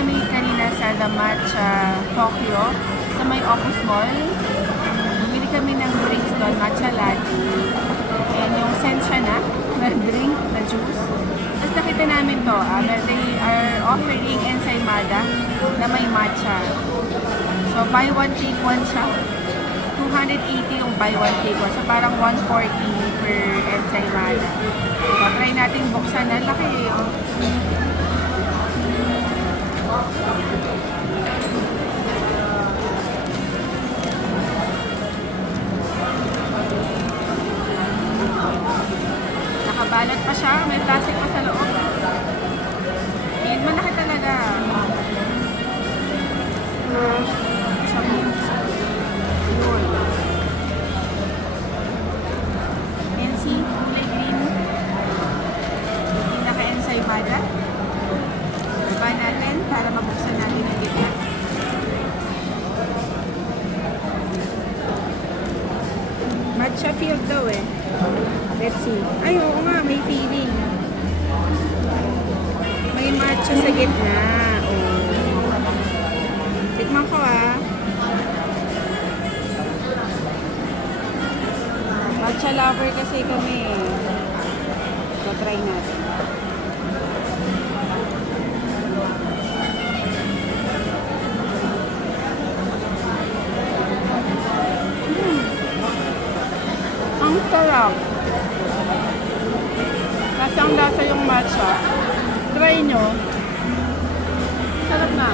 kami kanina sa The Matcha Tokyo sa may Opus Mall. Bumili kami ng drinks doon, matcha latte. And yung sencha na drink, na juice. Tapos nakita namin to, they are offering ensaymada na may matcha. So buy one take one siya. 280 yung buy one take one. So parang 140 per ensaymada. So try natin buksan na. Laki yung nakabalot pa siya, may plastic pa sa loob. And malaki talaga. Yun. And see, kulay green. Yung naka-ensaymada. Diba natin para mabuksan natin yung gitna. Matcha filled daw eh. Let's see. Ay, oo nga, may feeling. May matcha sa gitna. Oh. Tikman ko ah. Matcha lover kasi kami. So, try natin. Ang sarap. Lasang lasa yung matcha. Try nyo. Sarap na.